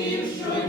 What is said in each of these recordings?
Be assured.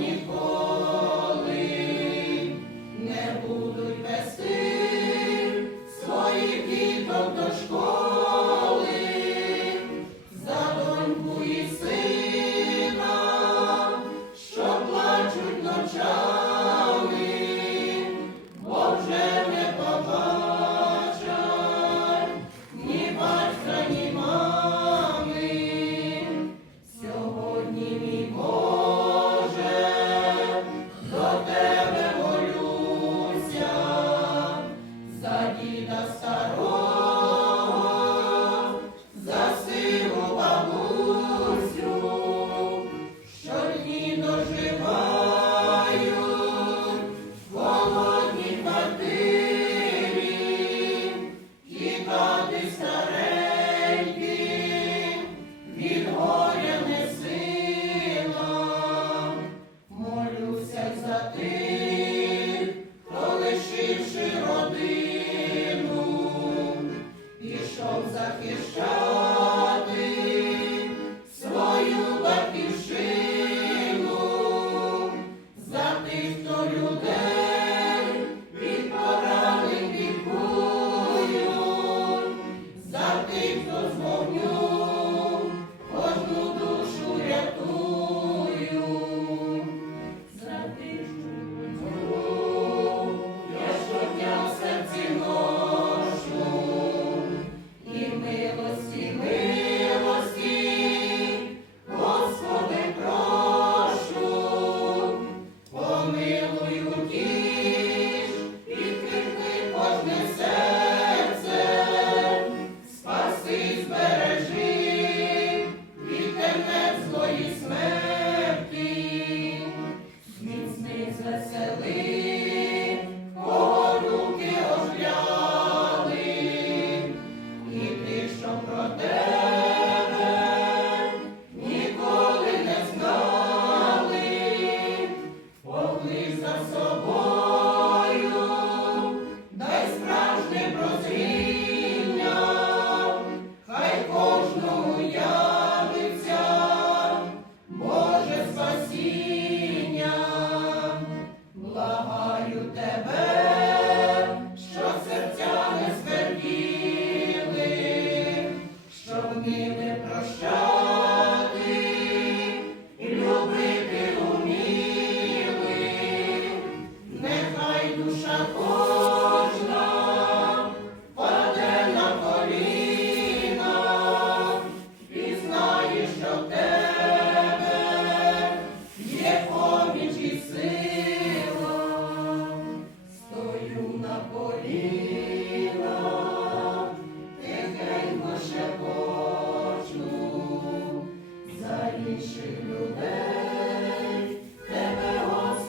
вміли прощати, любити уміли, нехай душа.